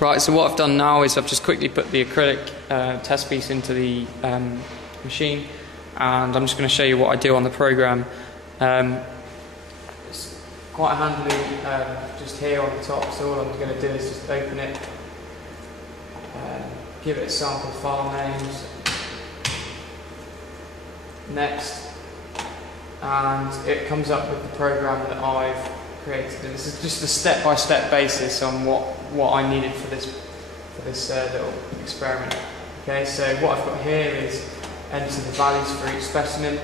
Right, so what I've done now is I've just quickly put the acrylic test piece into the machine, and I'm just going to show you what I do on the program. It's quite handily just here on the top, so all I'm going to do is just open it, give it a sample file names, next, and it comes up with the program that I've created. And this is just a step-by-step basis on what I needed for this little experiment. Okay, so what I've got here is enter the values for each specimen.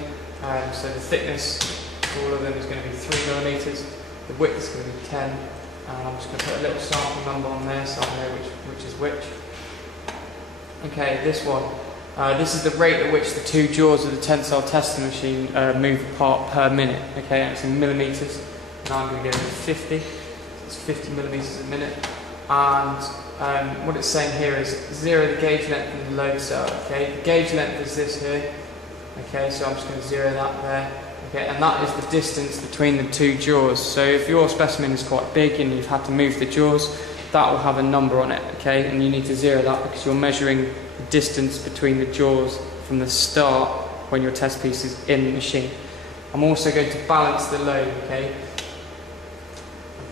So the thickness for all of them is going to be 3mm, the width is going to be 10, and I'm just going to put a little sample number on there so I know which is which. Okay, this one. This is the rate at which the two jaws of the tensile testing machine move apart per minute. Okay, and it's in millimetres. Now I'm going to go with 50. It's 50mm a minute. And what it's saying here is 0 the gauge length and the load cell. Okay, the gauge length is this here. Okay, so I'm just going to 0 that there. Okay, and that is the distance between the two jaws. So if your specimen is quite big and you've had to move the jaws, that will have a number on it. Okay, and you need to 0 that because you're measuring the distance between the jaws from the start when your test piece is in the machine. I'm also going to balance the load. Okay,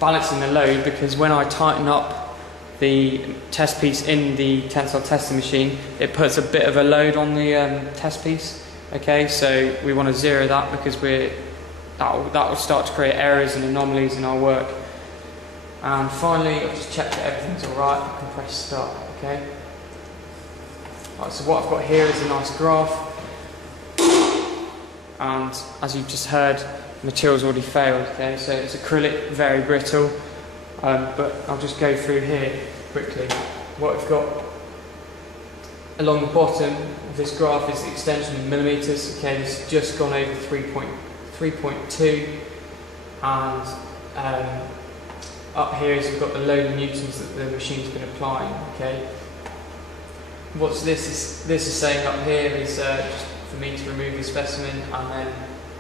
balancing the load because when I tighten up the test piece in the tensile testing machine, it puts a bit of a load on the test piece. Okay, so we want to 0 that because that will start to create errors and anomalies in our work. And finally, I've just checked that everything's alright. I can press start. Okay. Right, so what I've got here is a nice graph, and as you've just heard, the material's already failed. Okay, so it's acrylic, very brittle. But I'll just go through here quickly. What I've got along the bottom of this graph is the extension in millimetres. Okay, this has just gone over 3.2, and up here is we've got the load in newtons that the machine's been applying. Okay, what's this is saying up here is just for me to remove the specimen and then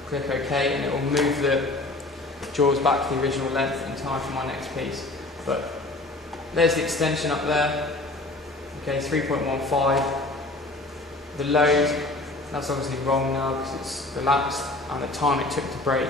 click OK, and it will move the jaws back to the original length in time for my next piece. But there's the extension up there. Okay, 3.15. The load, that's obviously wrong now because it's elapsed, and the time it took to break